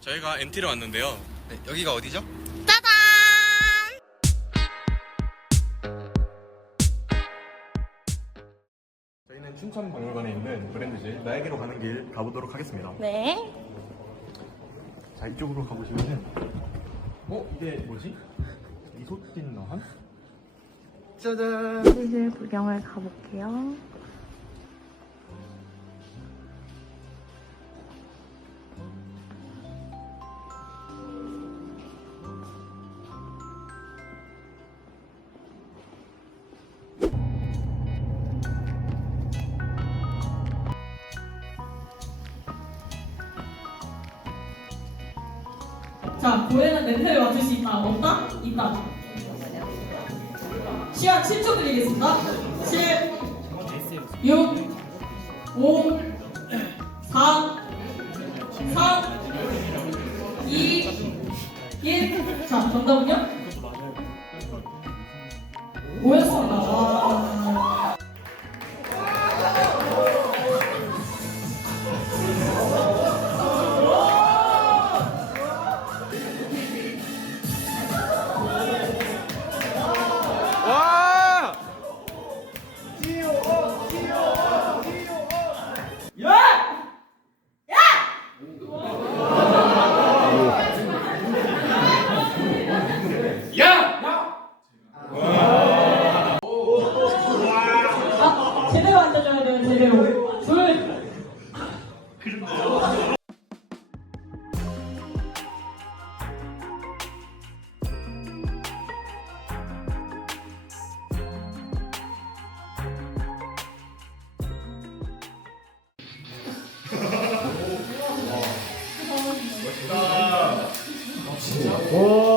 저희가 MT로 왔는데요. 네, 여기가 어디죠? 짜잔! 저희는 춘천 박물관에 있는 브랜드실 나에게로 가는 길 가보도록 하겠습니다. 네. 자 이쪽으로 가보시면은 어 이게 뭐지? 이소진 나한? 짜잔. 시실 구경을 가볼게요. 자, 고래는 냄새를 맡을 수 있다. 없다? 있다. 시간 7초 드리겠습니다. 7, 6, 5, 4, 3, 2, 1. 자, 정답은요? おお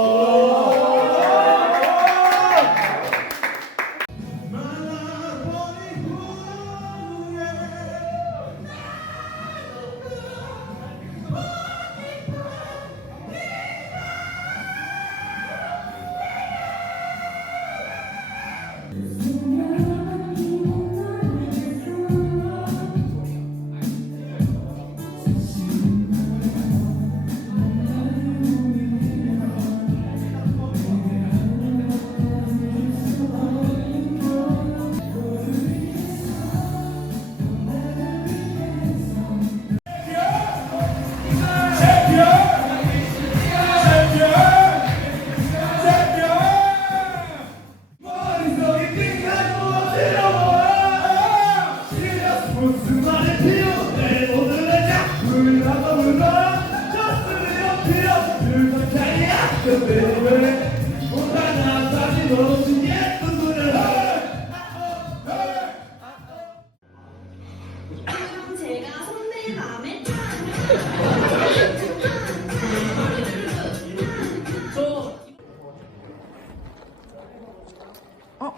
어?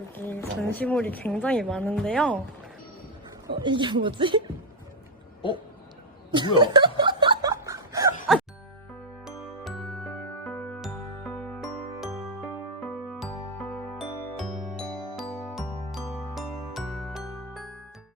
여기 전시물이 굉장히 많은데요. 어, 이게 뭐지? 어? 뭐야?